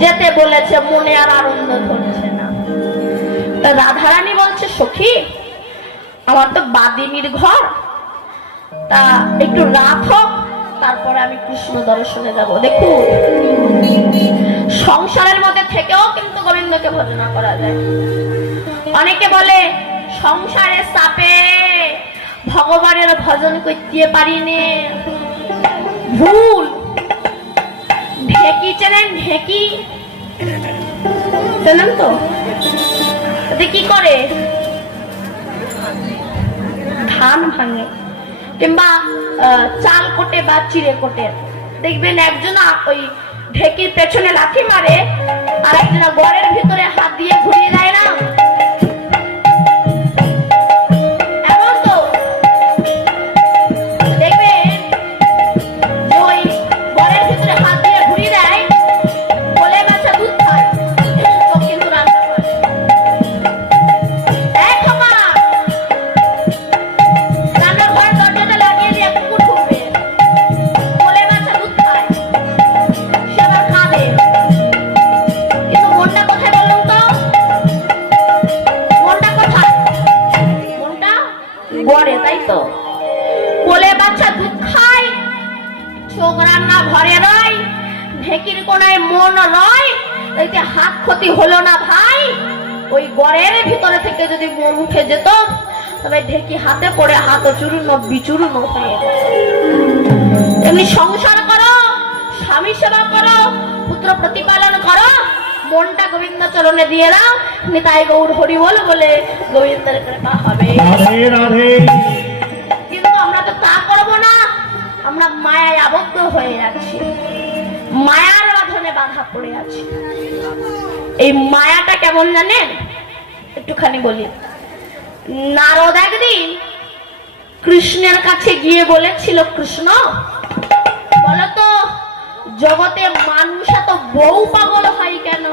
যেতে বলেছে, মনে আর আনন্দ ধরছে না। রাধারানী বলছে, সখী আমার তো বাদিনীর ঘর, তা একটু রাত হোক, তারপরে আমি কৃষ্ণ দর্শনে যাব। দেখুন, সংসারের মধ্যে থেকেও কিন্তু গোবিন্দকে ভজন করা যায়। অনেকে বলে সংসারে চাপে ভগবানের ভজন করতে পারিনি, ভুল। ঢেকি চেনেন? ঢেকি চেনেন তো? কি করে ধান ভাঙে কিংবা চাল কোটে বা চিড়ে কোটে, দেখবেন একজন ওই ঢেকির পেছনে লাথি মারে আর একজন গড়ের ভিতরে হাত দিয়ে ঘুরিয়ে দেয় না? এমন তো দেখবেন ওই গড়ের ভিতরে হাত দিয়ে ঘুরিয়ে দেয়, বলে বাচ্চা দুধ খায়, চোখ কিন্তু রান্না করে। রান্নাঘরের দরজাটা লাগিয়ে দিয়ে কুকুর ঢুকবে, বলে বাচ্চা দুধ খায়, সে আবার খাবে। কিন্তু মনটা কোথায় বলুন তো? মনটা কোথায়? মনটা গড়ে, তাই তো? বলে বাচ্চা দুধ খায়, চোখ রান্না ঘরে রয়, ঢেকির কোনায় মন রয়, এতে হাত ক্ষতি হলো না ভাই। ওই গড়ের ভিতরে থেকে যদি মন উঠে যেত, তবে ঢেকি হাতে পড়ে হাত চূর্ণ বিচূর্ণ হয়ে যেত। এমনি সংসার করো, স্বামী সেবা করো, পুত্র প্রতিপালন করো, মনটা গোবিন্দ চরণে দিয়ে দাও, নিতাই গৌর হরি বল বলে গোবিন্দের কৃপা হবে। কিন্তু আমরা তো তা করবো না, আমরা মায়ায় আবদ্ধ হয়ে যাচ্ছি, মায়ার বাঁধনে বাধা পড়ে আছি। এই মায়াটা কেমন জানেন? একটুখানি বলি। নারদ একদিন কৃষ্ণের কাছে গিয়ে বলেছিল, কৃষ্ণ বলতো জগতে মানুষ এত বউ পাগল হয় কেন?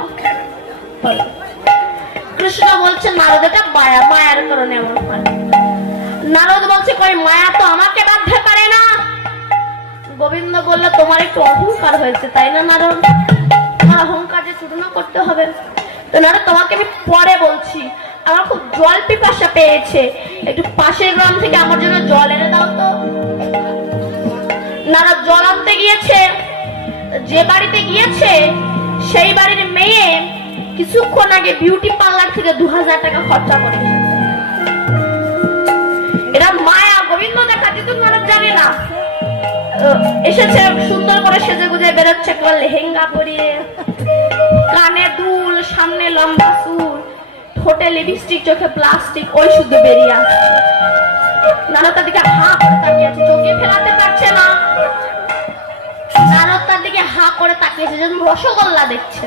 কৃষ্ণ বলছে, নারদ এটা মায়া, মায়ার কারণে এমন হয়। নারদ বলছে, কই মায়া তো আমাকে বাঁধতে পারে না। গোবিন্দ বলল, তোমার একটু অহংকার হয়েছে তাই না নারদ? তোমার অহংকার যে চূর্ণ করতে হবে। তো নারদ, তোমাকে আমি পরে বলছি, আমার খুব জল পিপাসা পেয়েছে, একটু পাশের গ্রাম থেকে আমার জন্য জল এনে দাও তো। নারদ জল আনতে গিয়েছে, যে বাড়িতে গিয়েছে সেই বাড়ির মেয়ে কিছুক্ষণ আগে বিউটি পার্লার থেকে 2000 টাকা খরচা করে এসেছে। এরা মায়া, গোবিন্দ দেখা যেত নারদ জানে না। এসেছে সুন্দর করে সেজে গুজে বেরোচ্ছে, একটা লেহেঙ্গা পরিয়ে, কানে দুল, সামনে লম্বা চুল, ঠোঁটে লিপস্টিক, চোখে প্লাস্টিক, ওই শুধু বেরিয়ে আসছে। নারদ তার দিকে হা করে তাকিয়ে আছে, চোখে ফেরাতে পারছে না। নারদ তার দিকে হা করে তাকিয়েছে, যেন রসগোল্লা দেখছে।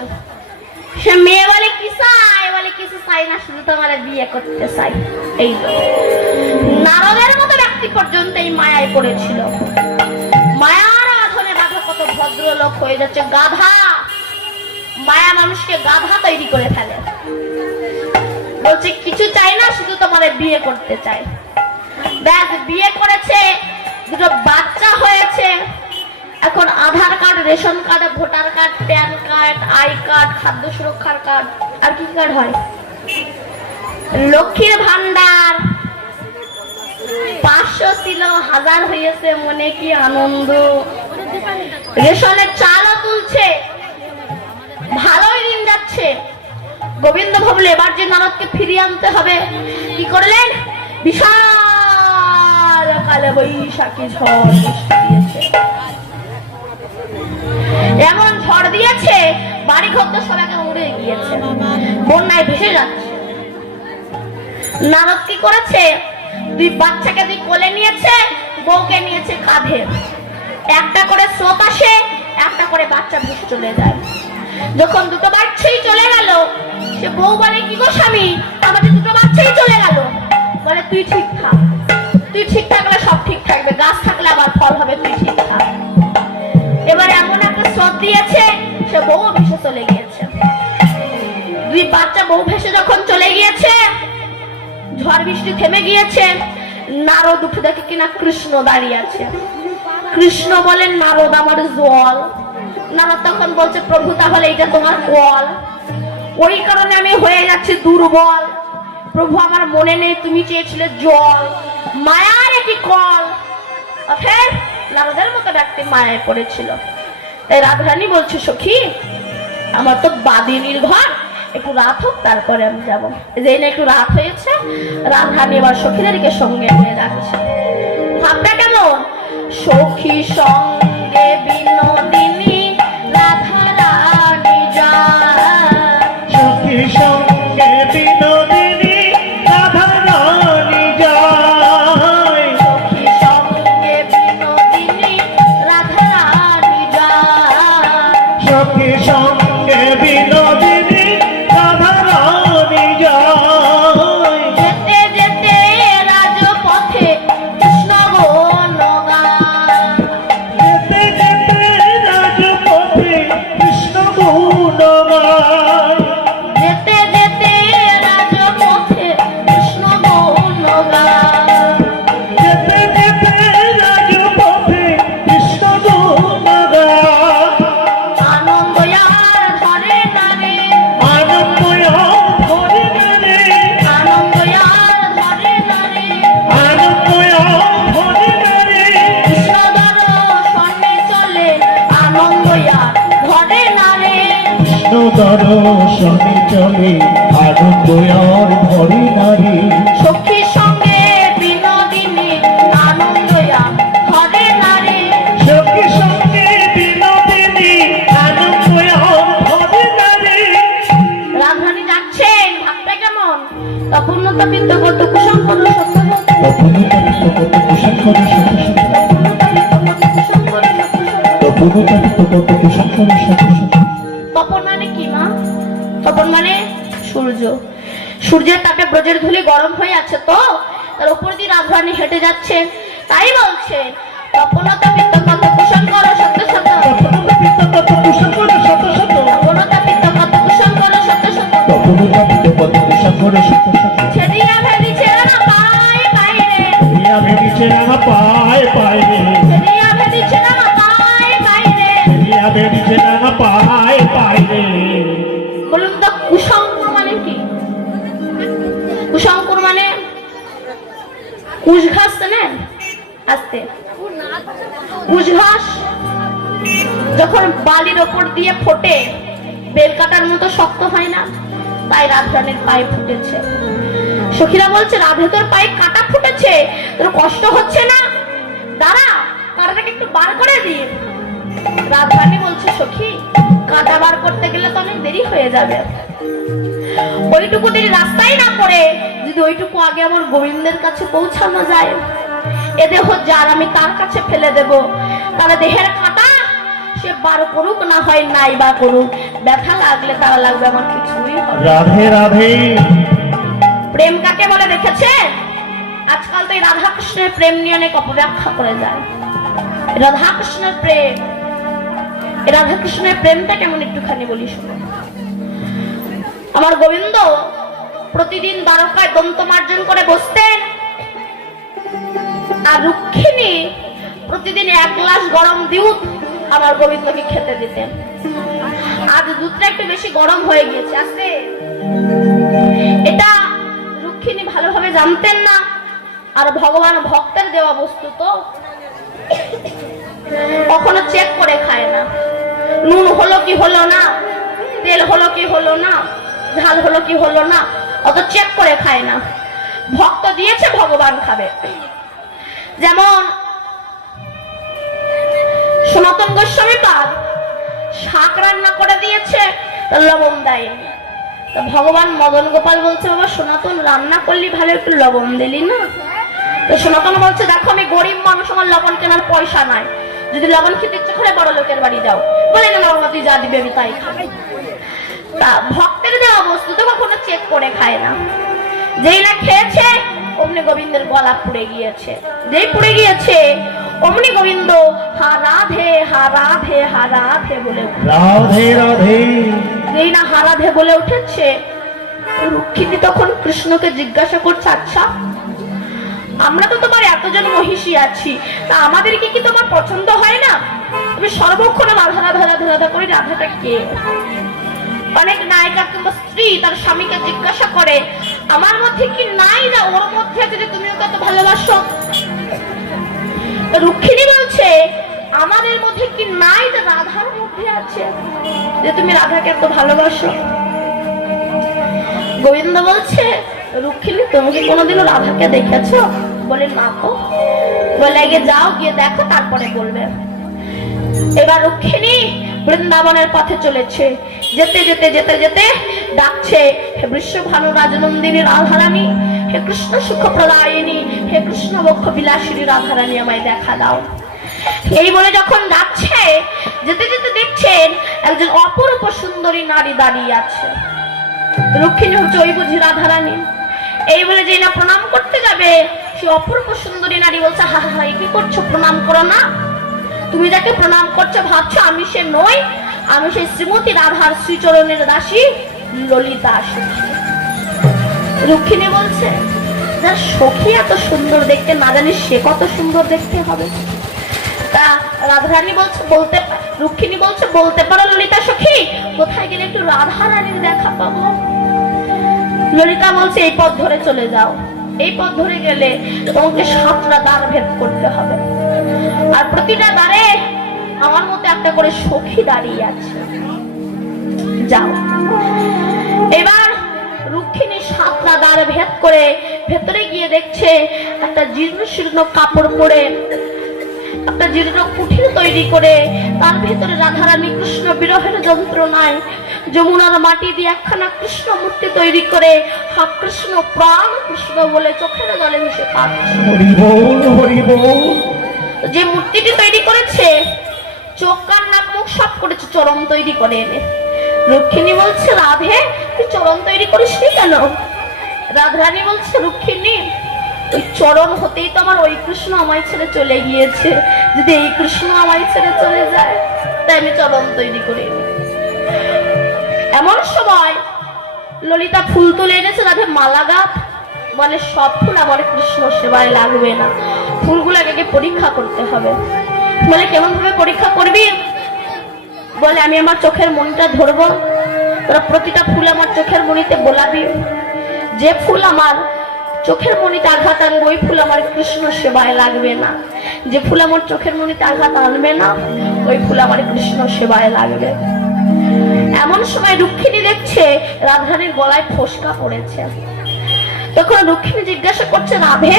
সে মেয়ে বলে, কি চাই? বলে, কিছু চাই না, শুধু তোমার বিয়ে করতে চাই। এই তো নারদের মতো ব্যক্তি পর্যন্ত এই মায়ায় পড়েছিল। মায়ার বাঁধনে বাঁধা কত ভদ্রলোক হয়ে যাচ্ছে গাধা। মায়া মানুষকে গাধা তৈরি করে ফেলে। বলছে কিছু চাই না, শুধু তোমার বিয়ে করতে চাই। ব্যাস, বিয়ে করেছে, দুটো বাচ্চা হয়েছে। এখন Aadhaar card, ration card, voter card, PAN card, I card, খাদ্য সুরক্ষার কার্ড, আর কি কার্ড হয়, লক্ষ্মীর ভান্ডার। 500 ছিল, 1000 হয়েছে, মনে কি আনন্দ। রেশনের চালও তুলছে, ভালোই দিন যাচ্ছে। গোবিন্দ ভাবলে এবার যে নারদকে ফিরিয়ে আনতে হবে। কি করলেন? বিশাল কালে বৈশাখী ঝড় দিয়েছে, এমন ঝড় দিয়েছে বাড়ি ঘর তো সব এখন উড়ে গিয়েছে, বন্যায় ভেসে যাচ্ছে। নারদ কি করেছে? দুই বাচ্চাকে দুই কোলে নিয়েছে, বউকে নিয়েছে কাঁধে। একটা করে স্রোত আসে, একটা করে বাচ্চা ভেসে চলে যায়। যখন দুটো বাচ্চাই চলে গেল, সে বউ বলে, কি গো স্বামী, আমাদের দুটো বাচ্চাই চলে গেল। বলে, তুই ঠিক থাক, তুই ঠিক থাকলে সব ঠিক থাকবে, গাছ থাকলে আবার ফল হবে, তুই ঠিক থাক। এবার এমন একটা স্রোত দিয়েছে, সে বউ ভেসে চলে গিয়েছে। দুই বাচ্চা বউ ভেসে যখন চলে গিয়েছে, ঝড় বৃষ্টি থেমে গিয়েছে। নারদ উঠে দেখে কিনা কৃষ্ণ দাঁড়িয়ে আছে। কৃষ্ণ বলেন, নারদ আমার জল। নারদ তখন বলছে, প্রভু তাহলে এটা তোমার কল, ওই কারণে আমি হয়ে যাচ্ছি দুর্বল। প্রভু আমার মনে নেই তুমি চেয়েছিলে জল, মায়ার একটি কল। ফের নারদের মতো ব্যক্তি মায়ায় পড়েছিল। তাই রাধারানী বলছে, সখী আমার তো বাদিনীর ঘর, একটু রাত হোক তারপরে আমি যাবো। যেই না একটু রাত হয়েছে, রাধারানী এবার সখীদেরকে সঙ্গে নিয়ে যাচ্ছে। ভাবটা কেমন? সখী সঙ্গে বিনোদিনী রাধারানী যায়, সখী সঙ্গে বিনোদিনী রাধারানী যায়, সখী সঙ্গে বিনোদিনী রাধারানী যায়, সখী সঙ্গে বিনোদিনী রাধারানী যায়। যেতে যেতে রাজপথে কৃষ্ণ গুণ গায়, যেতে যেতে রাজপথে কৃষ্ণ গুণ গায়, যেতে যেতে রাজপথে কৃষ্ণ গুণ গায়, যেতে যেতে রাজপথে কৃষ্ণ গুণ গায়। আনন্দ আর ধরে নারে, আনন্দয় ধরে নারে, আনন্দ আর ধরে নারে, আনন্দয় ধরে নারে, কৃষ্ণধর স্বর্ণে চলে আনন্দ আর ধরে নারে। কৃষ্ণধর স্বামী চলে আনন্দয়ার ধরে নারী। সখী সঙ্গে বিনোদিনী আনন্দ আর ধরে নারে। সখী সঙ্গে বিনোদিনী আনন্দয়ার ধরে নারী। রাধারানী যাচ্ছেন, ভাবটা কেমন? তপন্নতা বিদ্য কত কুসংকর সত্য সত্য, তপনতাপিত কত কুশঙ্কর শত শত, তপন্নতা বিদ্য কত কুসংকর সত্য সত্য। তপনতাপিত কত কুশঙ্কর শত শত। তপন মানে কি মা? তপন মানে সূর্য। সূর্যের তাপে ব্রজের ধুলি গরম হয়ে আছে, তো তার উপর দিয়ে রাধারানী হেঁটে যাচ্ছে। তাই বলছে তপনতা বিদ্য কত কুসংকর সত্য সত্য, তপনতাপিত কত কুশঙ্কর শত শত, তপনতা বিদ্য কত কুসংকর সত্য সত্য। তপনতাপিত কত কুশঙ্কর শত শত। ছেড়িয়া ফেলিছে না পায়ে পায়ে রে, রিয়া বেরিছে না পায় পায় রে, ছেড়িয়া ফেলিছে না পায়ে পায়ে রে। রিয়া বেরিছে না পায় পায় রে। বলুন তো কুসংকর মানে কি? কুসংকর মানে কুশ ঘাস চেনেন? আস্তে কুশ ঘাস যখন বালির ওপর দিয়ে ফোটে বেল কাটার মতো শক্ত হয় না, তাই রাধারানীর পায়ে ফুটেছে। সখীরা বলছে, রাধে তোর পায়ে কাটা ফুটেছে, তোর কষ্ট হচ্ছে না? দাঁড়া, কাটাটাকে একটু বার করে দিই। রাধারানী বলছে, সখী কাটা বার করতে গেলে তো অনেক দেরি হয়ে যাবে। ওইটুকু দেরি রাস্তায় না করে যদি ওইটুকু আগে আমার গোবিন্দের কাছে পৌঁছানো যায়, এ দেহ যার আমি তার কাছে ফেলে দেব। তারা দেহের কাটা সে বার করুক না হয় নাই বা করুক, ব্যথা লাগলে তারা লাগবে, আমার কিছুই হবে না। রাধে রাধে। প্রেম কাকে বলে দেখেছে? আজকাল তো এই রাধা কৃষ্ণের প্রেম নিয়ে অনেক অপব্যাখ্যা করে যায়। রাধা কৃষ্ণের প্রেম, এই রাধা কৃষ্ণের প্রেমটা কেমন একটুখানি বলি শুনো। আমার গোবিন্দ প্রতিদিন দ্বারকায় দন্তমার্জন করে বসতেন, আর রুক্মিণী প্রতিদিন 1 গ্লাস গরম দুধ আমার গোবিন্দকে খেতে দিতেন। আজ দুধটা একটু বেশি গরম হয়ে গিয়েছে, আস্তে এটা রুক্মিণী ভালোভাবে জানতেন না। আর ভগবান ভক্তের দেওয়া বস্তু তো কখনো চেক করে খায় না। নুন হলো কি হলো না, তেল হলো কি হলো না, ঝাল হলো কি হলো না, অত চেক করে খায় না। ভক্ত দিয়েছে ভগবান খাবে। যেমন সনাতন গোস্বামী পাদ শাক রান্না করে দিয়েছে, লবণ দেয়নি। তো ভগবান মদন গোপাল বলছে, বাবা সনাতন রান্না করলি ভালো, একটু লবণ দিলি না? তো সনাতন বলছে, দেখো আমি গরিব মানুষ, আমার লবণ কেনার পয়সা নাই, যদি লবণ খেতে ইচ্ছে করে বড় লোকের বাড়ি যাও। বলে না বাবা তুই যা দিবি আমি তাই খাই। তা ভক্তের দেওয়া বস্তু তো কখনো চেক করে খায় না। যেই না খেয়েছে অমনি গোবিন্দের গলা পুড়ে গিয়েছে। যেই পুড়ে গিয়েছে অমনি গোবিন্দ হা রাধে হা রাধে হা রাধে বলে রাধে রাধে। যেই না হা রাধে বলে উঠেছে, রুক্মিণী তখন কৃষ্ণকে জিজ্ঞাসা করছে, আচ্ছা আমরা তো তোমার এতজন মহিষী আছি, তা আমাদেরকে কি তোমার পছন্দ হয় না? তুমি সর্বক্ষণ রাধা রাধা রাধা রাধা করে, রাধাটা কে? অনেক নায়িকা কিংবা স্ত্রী তার স্বামীকে জিজ্ঞাসা করে, আমার মধ্যে কি নাই না ওর মধ্যে আছে যে তুমি ওকে এত ভালোবাসো? রুক্মিণী বলছে, আমাদের মধ্যে কি নাই যে রাধার মধ্যে আছে যে তুমি রাধাকে এত ভালোবাসো? গোবিন্দ বলছে, রুক্মিণী তুমি কি কোনোদিনও রাধাকে দেখেছো? বলে না তো। বলে আগে যাও, গিয়ে দেখো, তারপরে বলবে। এবার রুক্মিণী বৃন্দাবনের পথে চলেছে। যেতে যেতে যেতে যেতে ডাকছে, হে বৃষভানু রাজনন্দিনী রাধারানী, হে কৃষ্ণ সুখ প্রদায়িনী, হে কৃষ্ণ বক্ষ বিলাসিনী রাধারানী, আমায় দেখা দাও। এই বলে যখন যাচ্ছে, যেতে যেতে দেখছেন একজন অপরূপ সুন্দরী নারী দাঁড়িয়ে আছে। রুক্মিণী হচ্ছে ওই বুঝি রাধারানী। এই বলে যে না প্রণাম করতে যাবে, সে অপূর্ব সুন্দরী নারী বলছে, হা হা, কি করছো? প্রণাম করো না। তুমি যাকে প্রণাম করছো ভাবছো আমি সে নই, আমি সেই শ্রীমতী রাধার শ্রীচরণের দাসী ললিতা সখী। রুক্মিণী বলছে, যার সখী এত সুন্দর দেখতে, না জানি সে কত সুন্দর দেখতে হবে। তা রাধারানী বলছে, রুক্মিণী বলছে, বলতে পারো ললিতা সখী, কোথায় গেলে একটু রাধারানীর দেখা পাবো? ললিতা বলছে, এই পথ ধরে চলে যাও। এই পথ ধরে গেলে তোমাকে 7টা দ্বার ভেদ করতে হবে, আর প্রতিটা দ্বারে আমার মতো একটা করে সখী দাঁড়িয়ে আছে, যাও। এবার রুক্মিণী 7টা দ্বার ভেদ করে ভেতরে গিয়ে দেখছে একটা জীর্ণ শীর্ণ কাপড় পরে, একটা জীর্ণ কুঠির তৈরি করে, তার ভেতরে রাধারানী কৃষ্ণ বিরহের যন্ত্রণায় যমুনার মাটি দিয়ে একখানা কৃষ্ণ মূর্তি তৈরি করে, হা কৃষ্ণ প্রাণ কৃষ্ণ বলে চোখের জলে মিশে কাঁদছে। হরি বল, হরি বল। যে মূর্তিটি তৈরি করেছে, চোখ কান নাক মুখ সব করেছে চরণ তৈরি করে এনে। রুক্মিণী বলছে, রাধে তুই চরণ তৈরি করিসনি কেন? রাধারানী বলছে, রুক্মিণী ওই চরণ হতেই তো আমার ওই কৃষ্ণ আমায় ছেড়ে চলে গিয়েছে, যদি এই কৃষ্ণ আমায় ছেড়ে চলে যায় তাই আমি চরণ তৈরি করি। এমন সময় ললিতা ফুল তুলে এনেছে, রাধে মালা গাঁথ। বলে, সব ফুল আমার কৃষ্ণ সেবায় লাগবে না, ফুলগুলোকে পরীক্ষা করতে হবে। বলে, কেমন ভাবে পরীক্ষা করবি? বলে, আমি আমার চোখের মণিটা ধরবো, তোরা প্রতিটা ফুল আমার চোখের মণিতে বোলাবি, যে ফুল আমার চোখের মণিতে আঘাত আনবে ওই ফুল আমার কৃষ্ণ সেবায় লাগবে না, যে ফুল আমার চোখের মণিতে আঘাত আনবে না ওই ফুল আমার কৃষ্ণ সেবায় লাগবে। এমন সময় রুক্মিণী দেখছে রাধারানীর গলায় ফোসকা পড়েছে। তখন রুক্মিণী জিজ্ঞাসা করছে, রাধে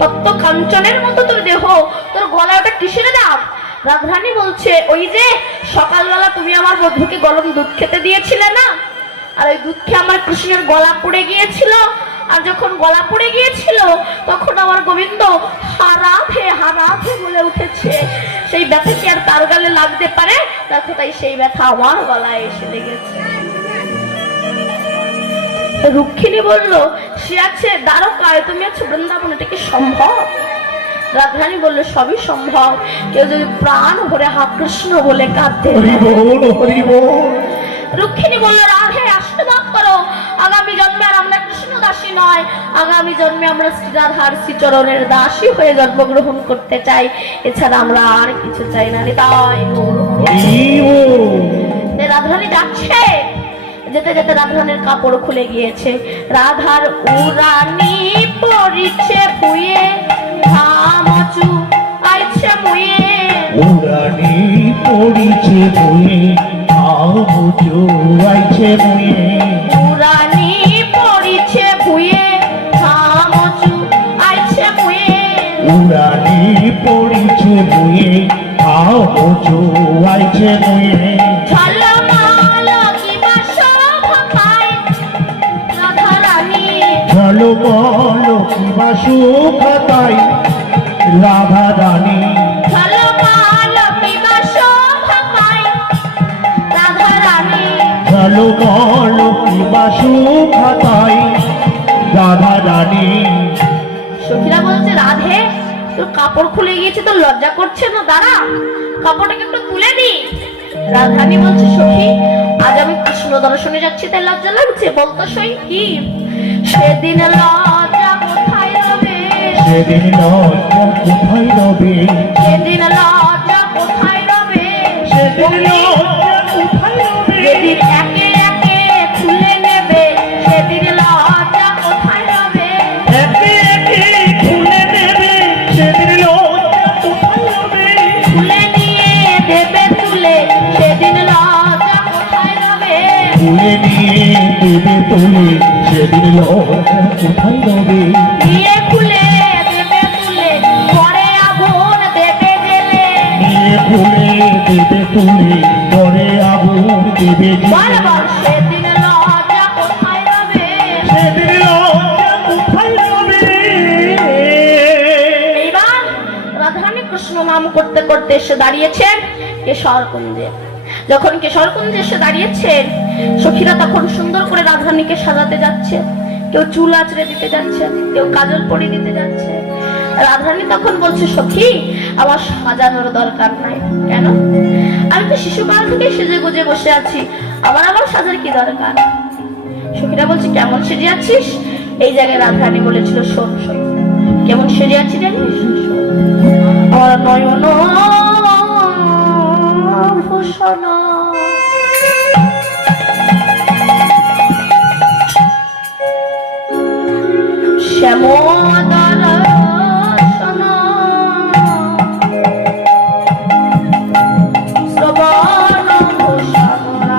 তত্ত্ব কাঞ্চনের মতো তোর দেহ, তোর গলায় ওটা কিসের দাগ? রাধারানী বলছে, ওই যে সকালবেলা তুমি আমার বধূকে গরম দুধ খেতে দিয়েছিলে না, আর ওই দুধ খেয়ে আমার কৃষ্ণের গলা পড়ে গিয়েছিল, আর যখন গলা পড়ে গিয়েছিল তখন আমার গোবিন্দ হারাধে হারাধে বলে উঠেছে। সেই ব্যথা কি আর তার গালে লাগতে পারে? দেখো, তাই সেই ব্যথা আমার গলায় এসে লেগেছে। রুক্মিণী বলল, সে আছে দ্বারকায়, তুমি আছো বৃন্দাবন, এটা কি সম্ভব? রাধারানী বলল, সবই সম্ভব, কেউ যদি প্রাণ ভরে হা কৃষ্ণ বলে কাঁদতে। রুক্মিণী বলল, রাধে আশীর্বাদ করো, আগামী জন্মে আর আমরা কৃষ্ণ দাসী নয়, আগামী জন্মে আমরা শ্রী রাধার শ্রীচরণের দাসী হয়ে জন্মগ্রহণ করতে চাই, এছাড়া আমরা আর কিছু চাই না। তাই রাধারানী যাচ্ছে, যেতে যেতে রাধারানীর কাপড় খুলে গিয়েছে। রাধার উরানি পড়িছে ফুয়ে, ঘামচু আইছে মুয়ে, উড়ানি পড়িছে বয়ে, ঘামচু আইছে মুয়ে, উরানি পড়িছে ফুয়ে, ঘামচু আইছে মুয়ে, উড়ানি পড়িছে বয়ে, ঘামচু আইছে মুয়ে, ঝলমল কিবা শোভা পায় রাধারানী, ঝলমল কিবা সুখ পায় রাধারানী, ঝলমল কিবা শোভা পায় রাধারানী, ঝলমল কিবা সুখ পায় রাধারানী। সখীরা বলছে, রাধে তোর কাপড় খুলে গিয়েছে, তোর লজ্জা করছে না? দাঁড়া, কাপড়টাকে একটু তুলে দি। রাধারানী বলছে, সখী আজ আমি কৃষ্ণ দর্শনে যাচ্ছি তাই লজ্জা লাগছে? বলতো সই কি? সেদিন লজ্জা কোথায় রবে, সেদিন লজ্জা কোথায় রবে, সেদিন লজ্জা কোথায় রবে, সেদিন লজ্জা কোথায় রবে? যেদিন একে একে খুলে নেবে সেদিন লজ্জা কোথায় রবে? একে একে খুলে নেবে সেদিন লজ্জা কোথায় রবে? খুলে নিয়ে দেবে তুলে সেদিন লজ্জা কোথায় রবে? খুলে নিয়ে দেবে তুলে সেদিন লজ্জা কোথায় রবে? নিয়ে খুলে দেবে তুলে পরে আগুন দেবে জেলে। নিয়ে খুলে দেবে তুলে পরে আগুন দেবে বল জেলে। বল সেদিন লজ্জা কোথায় রবে? সেদিন লজ্জা কোথায় রবে? এইবার রাধারানী কৃষ্ণ নাম করতে করতে এসে দাঁড়িয়েছেন কেশরকুঞ্জে। যখন কেশরকুঞ্জে এসে দাঁড়িয়েছেন সখীরা তখন সুন্দর করে রাধারানীকে সাজাতে যাচ্ছে। কেউ চুল আঁচড়ে দিতে যাচ্ছে, কেউ কাজল পরিয়ে দিতে যাচ্ছে। রাধারানী তখন বলছে, সখী আমার সাজানোর দরকার নাই। কেন? আমি তো শিশুকাল থেকে সেজে গুজে বসে আছি, আমার সাজার কি দরকার? সখীরা বলছে, কেমন সেজে আছিস? এই জায়গায় রাধারানী বলেছিল, শোন শোন কেমন সেজে আছি জানিস? আমার নয়ন ভূষণ শ্যামদল দর্শন শ্রবণ ভূষণ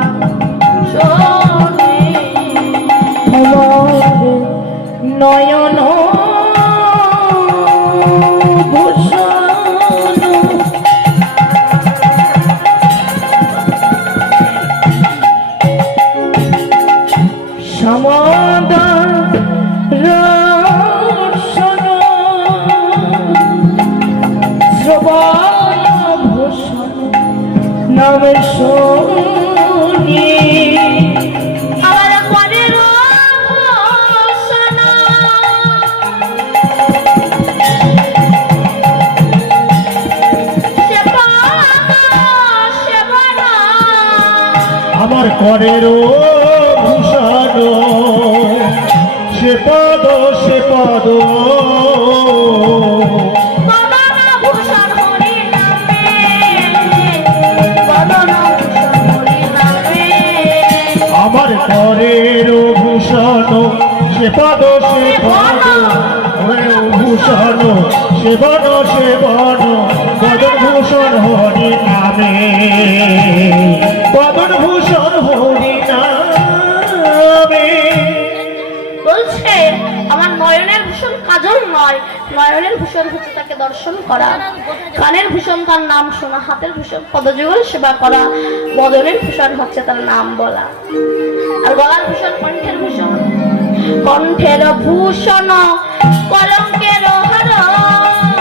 শোনে নয়ন ভূষণ সমাদর রসন শ্রবণ ভূষণ নাম শুনি আমার মনের ভূষণ সেবন আমার করের ভূষণ সে পদ সে পদ বদন ভূষণ হরি নামে বদন ভূষণ হরি নামে আমার করের ভূষণ সে পদ সে পদ ভূষণ সে বন সে বন বদন ভূষণ হরি নামে বদন ভূষণ হরি নামে। বলছে আমার নয়নের ভূষণ কাজল নয়, নয়নের ভূষণ হচ্ছে তাকে দর্শন করা, কানের ভূষণ তার নাম শোনা, হাতের ভূষণ পদযুগল সেবা করা, বদনের ভূষণ হচ্ছে তার নাম বলা, আর গলার ভূষণ কণ্ঠের ভূষণ। কণ্ঠের ভূষণ কলঙ্কের হার,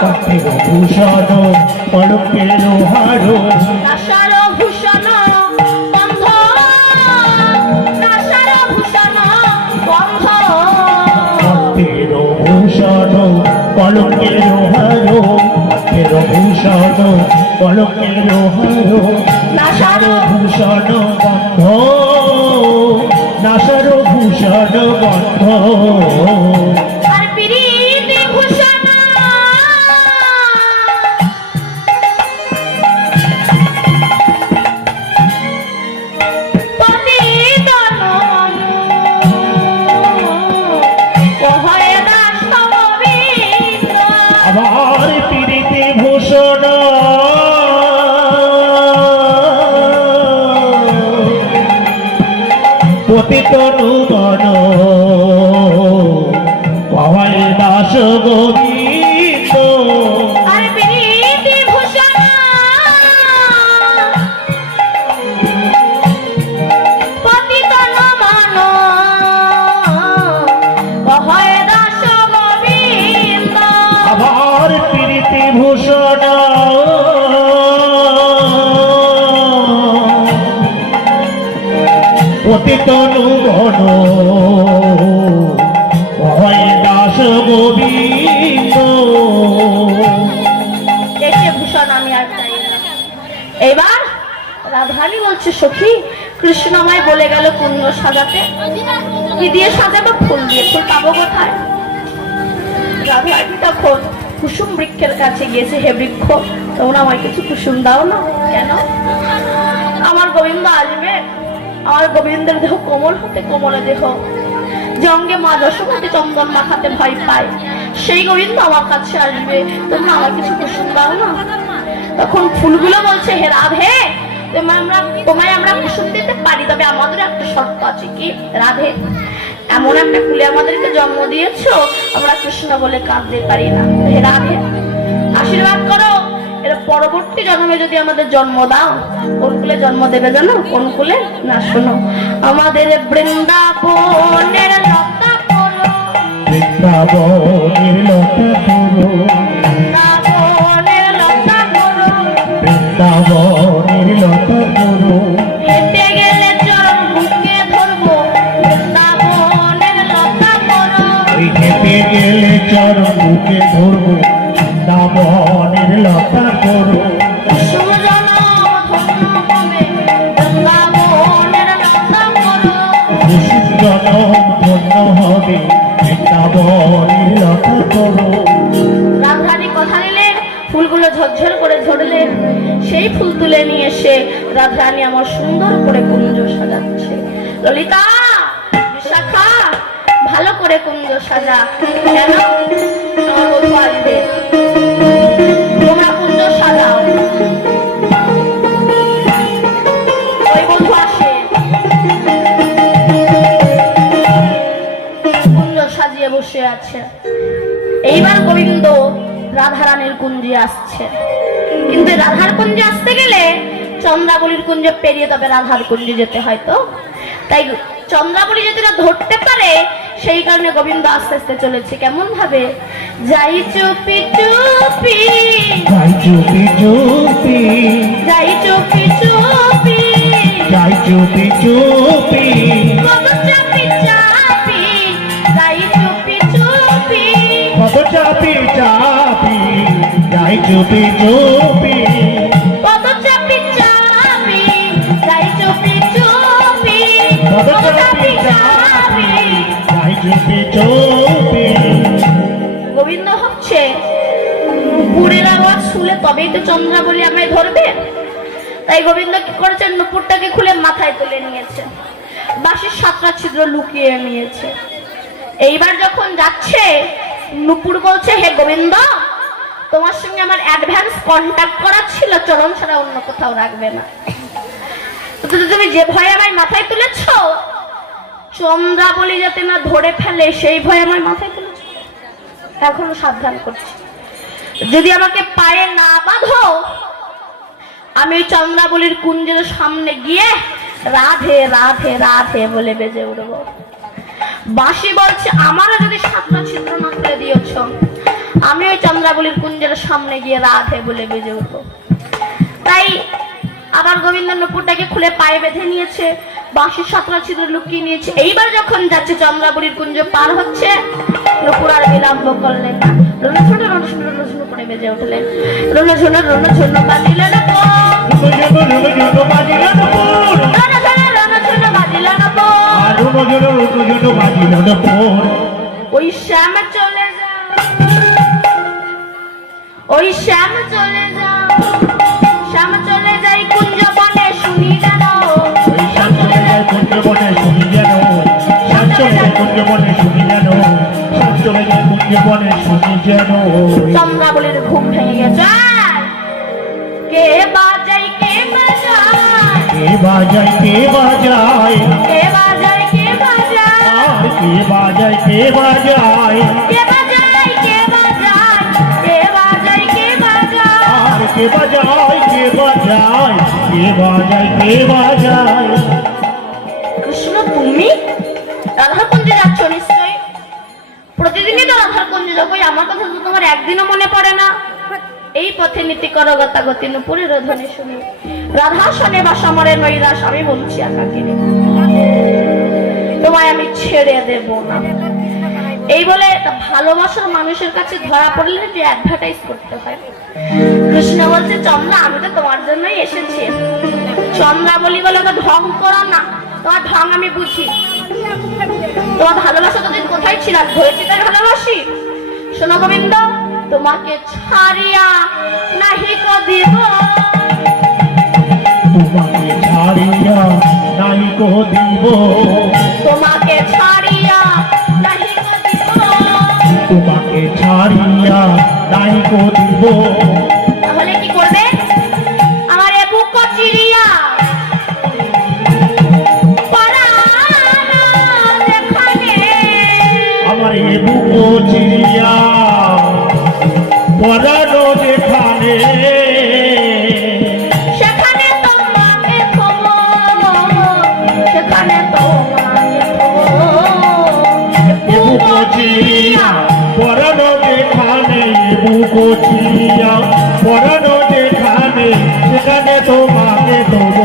কণ্ঠের ভূষণ কলঙ্কের হার, নাসার ভূষণ গন্ধ, নাসার ভূষণ গন্ধ, কণ্ঠের ভূষণ কলঙ্কের হার, কণ্ঠের ভূষণ কলঙ্কের হার, নাসার ভূষণ গন্ধ, নাসার ভূষণ গন্ধ। আর পিরিতি ভূষণ পতিতন কহয় দাস গোবিন্দ। আমার প্রীতি ভূষণ পতিত নুবন পাওয়ায় দাস গোবিন্দ। আর পিরিতি ভূষণ পতিতন মান কহয় দাস গোবিন্দ। আমার প্রীতি ভূষণ পতিত নুবন পাওয়ায় দাস গোবিন্দ। এসে ভূষণ আমি আর চাই না। এবার রাধারানী বলছে, সখী কৃষ্ণ আমায় বলে গেল কুঞ্জ সাজাতে, কি দিয়ে সাজাবো? ফুল দিয়ে। ফুল পাবো কোথায়? রাধারানী তখন কুসুম বৃক্ষের কাছে গিয়েছে, হে বৃক্ষ তোমরা আমায় কিছু কুসুম দাও না। কেন? আমার গোবিন্দ আসবে, আমার গোবিন্দের দেহ কোমল হতে কোমলে দেহ, যে অঙ্গে মা যশোমতী চন্দন মাখাতে ভয় পায়, সেই গোবিন্দ আমার কাছে আসবে, তোমরা আমার কিছু কুসুম দাও না। তখন ফুলগুলো বলছে, হে রাধে তোমায় আমরা কুসুম দিতে পারি, তবে আমাদের একটা শর্ত আছে। কি রাধে? এমন একটা কুলে আমাদেরকে জন্ম দিয়েছো, আমরা কৃষ্ণ বলে কাঁদতে পারি না। হে রাধে আশীর্বাদ করো, এর পরবর্তী জন্মে যদি আমাদের জন্ম দাও। কোন কুলে জন্ম দেবে জানো? কোন কুলে? না শোনো, আমাদের বৃন্দাবনের লতা করো, বৃন্দাবনের লতা করো, বৃন্দাবনের লতা করো, বৃন্দাবনের লতা করো, হেঁটে গেলে চরণ বুকে ধরবো, বৃন্দাবনের লতা করো, ওই হেঁটে গেলে চরণ বুকে ধরবো, বৃন্দাবনের লতা করো, কুসুম জনম ধন্য হবে, বৃন্দাবনের লতা করো। কুসুম জনম ধন্য হবে, বৃন্দাবনের লতা করো। রাধারানী কথা দিলেন, ফুলগুলো ঝরঝর করে ঝরলেন, সেই ফুল তুলে নিয়ে এসে রাধারানী আমার সুন্দর করে কুঞ্জ সাজাচ্ছে। ললিতা, বিশাখা, ভালো করে কুঞ্জ সাজা। কেন? আমার বধূ আসবে, তোমরা কুঞ্জ সাজাও। ওই বধূ আসে, কুঞ্জ সাজিয়ে বসে আছে। এইবার গোবিন্দ রাধারানীর কুঞ্জে আসছে, কিন্তু রাধার কুঞ্জে আসতে গেলে চন্দ্রাবলীর কুঞ্জে পেরিয়ে তবে রাধার কুঞ্জে যেতে হয়। তো তাই চন্দ্রাবলী যদি না ধরতে পারে, সেই কারণে গোবিন্দ আস্তে আস্তে চলেছে। কেমন ভাবে? যাই চুপি চুপি, যাই চুপি চুপি, যাই চুপি চুপি, যাই চুপি চুপি, কত চাপি চাপি, যাই চুপি চুপি, কত চাপি চাপি, যাই চুপি চুপি, কত চাপি চাপি, যাই চুপি চুপি, কত চাপি চাপি, যাই চুপি চুপি। গোবিন্দ হচ্ছে নুপুরের আওয়াজ শুনে তবেই তো চন্দ্রাবলী আমায় ধরবে। তাই গোবিন্দ কি করেছেন? নুপুরটাকে খুলে মাথায় তুলে নিয়েছে, বাঁশির 7টা ছিদ্র লুকিয়ে নিয়েছে। এইবার যখন যাচ্ছে, নুপুর বলছে, হে গোবিন্দ তোমার সঙ্গে আমার অ্যাডভান্স কন্ট্যাক্ট করা ছিল, চরণ ছাড়া অন্য কোথাও রাখবে না। তুমি যে ভয়ে আমায় মাথায় তুলেছ, চন্দ্রাবলী যাতে না ধরে ফেলে সেই ভয়ে আমার মাথায় তুলেছ। এখনো সাবধান করছি, যদি আমাকে পায়ে না বাঁধো, আমি ওই চন্দ্রাবলীর কুঞ্জের সামনে গিয়ে রাধে রাধে রাধে বলে বেজে উঠব। বাঁশি বলছে, আমারও যদি 7টা ছিদ্র না করে দিয়েছ, আমি ওই চন্দ্রাবলীর কুঞ্জের সামনে গিয়ে রাধে বলে বেজে উঠব। তাই আবার গোবিন্দ নুপুরটাকে খুলে পায়ে বেঁধে নিয়েছে, বাঁশির 7টা ছিদ্র লুকিয়ে নিয়েছে। এইবার যখন যাচ্ছে চন্দ্রাবলীর কুঞ্জ পার হচ্ছে, নুপুর আর বিলম্ব করলেন না, রণঝুনো রণঝুনো রণঝুনো করে বেজে উঠলেন। রণঝুনো রণঝুনো বাজিলেন, রুনো রুনো বাজিল নুপুর, রণঝুনো রণঝুনো বাজিলেন। আর রুনো রুনো বাজিল নুপুর। ওই শ্যাম চলে যা, ওই শ্যাম চলে যা, শ্যাম চলে যাই কুঞ্জ বনে শুনি যেন, ওই শ্যাম চলে যায় কুঞ্জ বনে শুনি যেন, শ্যাম চলে যায় কুঞ্জ বনে শুনি যেন, শ্যাম চলে যায় কুঞ্জ বনে শুনি যেন। চন্দ্রাবলীর ঘুম ভেঙে গেছে। কে বাজাই কে বাজায়, কে বাজায় কে বাজায়, কে বাজায় কে বাজায়, আর কে বাজায় কে বাজায়, কে বাজায় কে বাজায়, কে বাজায় কে বাজায়, আর কে বাজায় কে বাজায়, কে বাজায় কে বাজায়। কৃষ্ণ তুমি রাধার কুঞ্জে যাচ্ছ নিশ্চয়ই? প্রতিদিনই তো রাধার কুঞ্জে যাবো, আমার কথা তো তোমার একদিনও মনে পড়ে না? এই পথে নীতি করো গতাগতি নুপুরের ধ্বনি শুনি, রাধা শোনে বা সমরে নৈরাশ, আমি বলছি একাকিনী, তোমায় আমি ছেড়ে দেব না। এই বলে ভালোবাসার মানুষের কাছে ধরা পড়লে যে অ্যাডভার্টাইজ করতে হয়। কৃষ্ণ বলছে, চন্দ্রা আমি তো তোমার জন্যই এসেছি। চন্দ্রাবলী বলে ওকে ঢং করো না, তোমার ঢং আমি বুঝি। তোমার ভালোবাসা তোদের কোথায় ছিল? ধরেছি তাই ভালোবাসি। শোনো গোবিন্দ, তোমাকে ছাড়িয়া নাহি কো দিব, তোমাকে ছাড়িয়া নাই কো দিব, তোমাকে ছাড়িয়া নাহি কো দিব। তোমাকে ছাড়িয়া নাই কো দিব। তাহলে কি করবে? আমার এ বুক চিরিয়া আমার এ বুক চিরিয়া পরানো যেখানে, সেখানে তোমাকে থবো, সেখানে তোমাকে থবো। এ বুক চিরিয়া পরানো যেখানে, এ বুক চিরিয়া পরানো যেখানে, সেখানে তোমাকে দেব,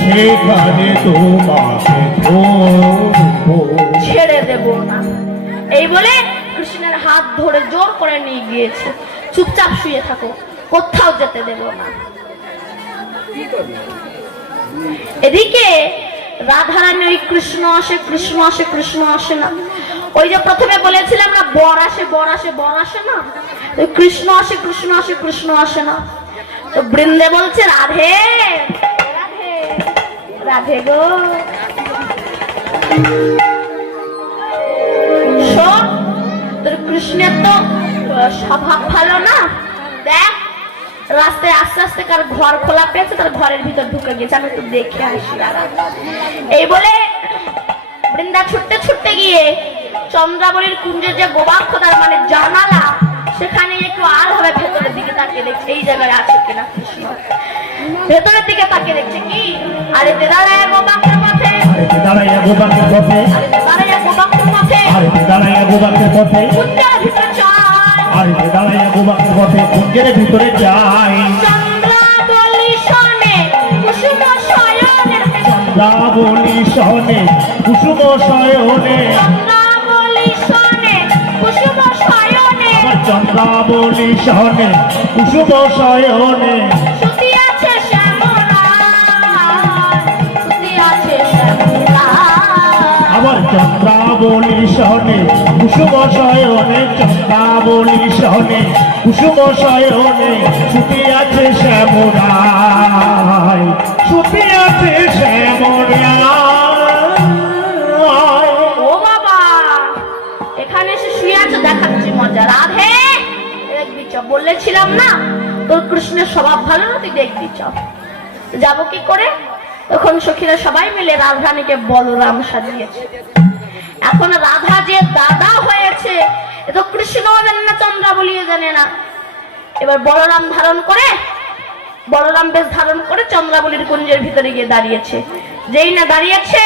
সেখানে তোমাকে ধরব, ছেড়ে দেব না। এই বলে কৃষ্ণের হাত ধরে জোর করে নিয়ে গিয়েছে। চুপচাপ শুয়ে থাকো, কোথাও যেতে দেব না। এদিকে রাধারানী ওই কৃষ্ণ আসে, কৃষ্ণ আসে, কৃষ্ণ আসে না। ওই যে প্রথমে বলেছিলাম না, বর আসে, বর আসে, বর আসে না। ওই কৃষ্ণ আসে, কৃষ্ণ আসে, কৃষ্ণ আসে না। তো বৃন্দে বলছে, রাধে রাধে রাধে গো, শোন, তোর কৃষ্ণের তো স্বভাব ভালো না। দেখ রাস্তায় আস্তে আস্তে কার ঘর খোলা পেয়েছে, তার ঘরের ভিতর ঢুকে গেছে, আমি একটু দেখে আসি দাঁড়া। এই বলে বৃন্দা ছুটতে ছুটতে গিয়ে চন্দ্রাবলীর কুঞ্জের যে গোবাক্ষ, তার মানে জানালা, সেখানে একটু আর হবে ভেতরের দিকে তাকিয়ে দেখছে এই জায়গায় আছে কিনা কৃষ্ণ। ভেতরের দিকে তাকিয়ে দেখছে কি, আরে দাঁড়ায় গোবাক্যের পথে, আরে দাঁড়াইয়া গোবাক্যের পথে, আরে দাঁড়ায় গোবাক্যের পথে, আরে দাঁড়াইয়া গোবাক্যের পথে, কুঞ্জের ভিতর যায়, আরে দাঁড়াইয়া গোবাক্যের পথে, কুঞ্জের ভিতরে যায়। চন্দ্রাবলী শোনে কুসুম শয়নে, চন্দ্রাবলী শোনে কুসুম শয়নে, চন্দ্রাবলী শোনে কুসুম শয়নে, আমার চন্দ্রাবলী শোনে কুসুম শয়নে, সুতি আছে শ্যামলাল, সুতি আছে শ্যামলাল। আমার চন্দ্রাবলী শোনে কুসুম শয়নে, চন্দ্রাবলী শোনে কুসুম শয়নে, সুতি আছে শ্যামরায়, সুতি আছে শ্যামরায়। ও বাবা, এখানে এসে শুয়ে আছো, দেখাচ্ছি মজা। রাধে দেখবি চ, বলেছিলাম না তোর কৃষ্ণের স্বভাব ভালো না, তুই দেখবি চ। যাবো কি করে? তখন সখীরা সবাই মিলে রাধারানীকে বলরাম সাজিয়েছে। এখন রাধা যে দাদা হয়েছে, এ তো কৃষ্ণ জানে না, চন্দ্রাবলীও জানে না। এবার বলরাম ধারণ করে, বলরাম বেশ ধারণ করে চন্দ্রাবলীর কুঞ্জের ভিতরে গিয়ে দাঁড়িয়েছে। যেই না দাঁড়িয়েছে,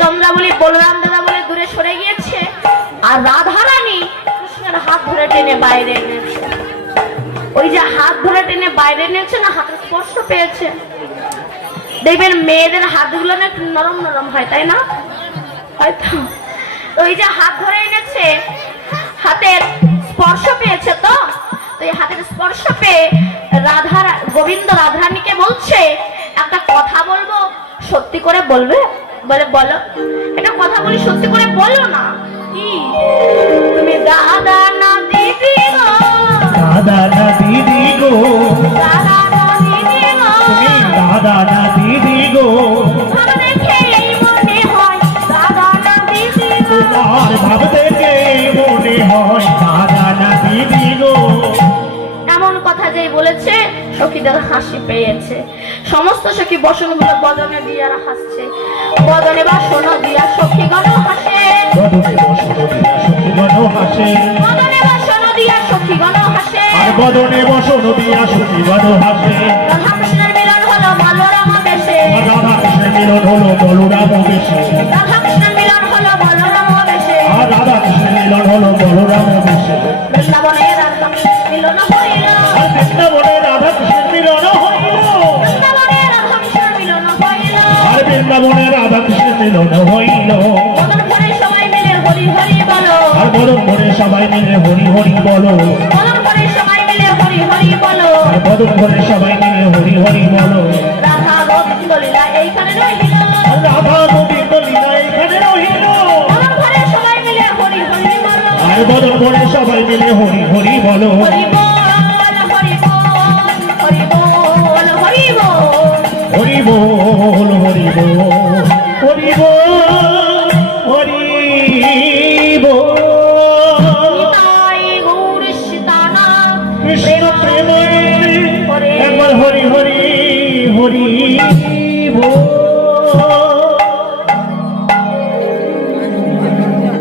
চন্দ্রাবলী বলরাম দাদা বলে দূরে সরে গিয়েছে, আর রাধারানী কৃষ্ণের হাত ধরে টেনে বাইরে এনেছে। ওই যে হাত ধরে টেনে বাইরে এনেছে না, হাতের স্পর্শ পেয়েছে। দেখবেন মেয়েদের হাতগুলো না একটু নরম নরম হয়, তাই না? হয়তো ওই যে হাত ধরে এনেছে, হাতের স্পর্শ পেয়েছে। তো এই হাতের স্পর্শ পেয়ে গোবিন্দ রাধারানীকে বলছে, একটা কথা বলবো, সত্যি করে বলবে? বলে বলো। একটা কথা বলি, সত্যি করে বলো না। কি? তুমি দাদা না দিদি গো, দাদা না দিদি গো, দাদা না দিদি গো, তুমি দাদা না দিদি গো, ভাব দেখেই মনে হয় দাদা না দিদি গো। তোমার ভাব দেখে মনে হয় দাদা না দিদি গো। এমন কথা যেই বলেছে, সখীদের হাসি পেয়েছে। সমস্ত সখী বসনগুলো বদনে দিয়া হাসছে, বদনে বাসন দিয়া সখীগণ হাসে, বদনে বসন দিয়া সখীগণ হাসে, বদনে বাসন দিয়া সখীগণ হাসে। আর বদনে বসন দিয়া সখীগণ হাসে। রাধাকৃষ্ণের মিলন হলো বলরাম বেশে, রাধা কৃষ্ণের মিলন হলো বলরাম বেশে, রাধাকৃষ্ণের মিলন হলো বলরাম বেশে, আর রাধা কৃষ্ণের মিলন হলো বলরাম বেশে। বৃন্দাবনে রাধাকৃষ্ণের মিলন হইল, আর বৃন্দাবনে রাধা কৃষ্ণের মিলন হইল, বৃন্দাবনে রাধাকৃষ্ণের মিলন হইল। আর বৃন্দাবনে রাধা কৃষ্ণের মিলন হইল। বদন ভরে সবাই মিলে হরি হরি বলো, আর বদন ভরে সবাই মিলে হরি হরি বলো, বদন ভরে সবাই মিলে হরি হরি বলো। আর বদন ভরে সবাই মিলে হরি হরি বলো। রাধা গোবিন্দ লীলা এইখানে রহিল, আর রাধা গোবিন্দ লীলা এখানে রহিল, বদন ভরে সবাই মিলে হরি হরি বলো, আর বদন ভরে সবাই মিলে হরি হরি বলো। হরি বল হরি বল হরি বল হরি বল। হরি বল হরি বল হরি বল হরি বল। নিতাই গৌর সীতানাথ কৃষ্ণ প্রেমানন্দে হরে একবার হরি হরি হরি